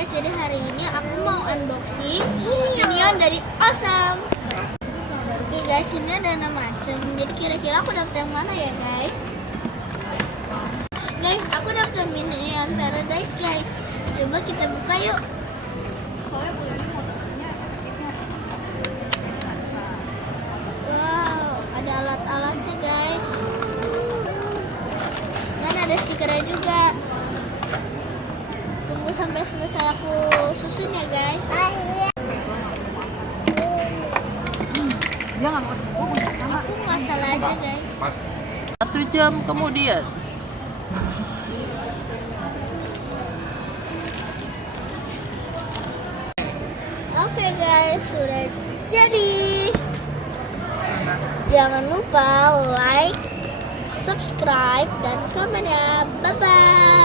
guys, jadi hari ini aku mau unboxing Minion dari Awesome. Oke guys, ini ada 6 macam. Jadi kira-kira aku dapet yang mana ya guys? Guys, aku dapet Minion Paradise guys. Coba kita buka yuk. Wow, ada alat-alatnya guys. Dan ada stikernya juga. Tunggu sampai selesai aku susun ya guys. Jangan, Aku nggak salah aja guys. 1 jam kemudian. Oke guys, sudah jadi. Jangan lupa like, subscribe, dan komen ya. Bye bye.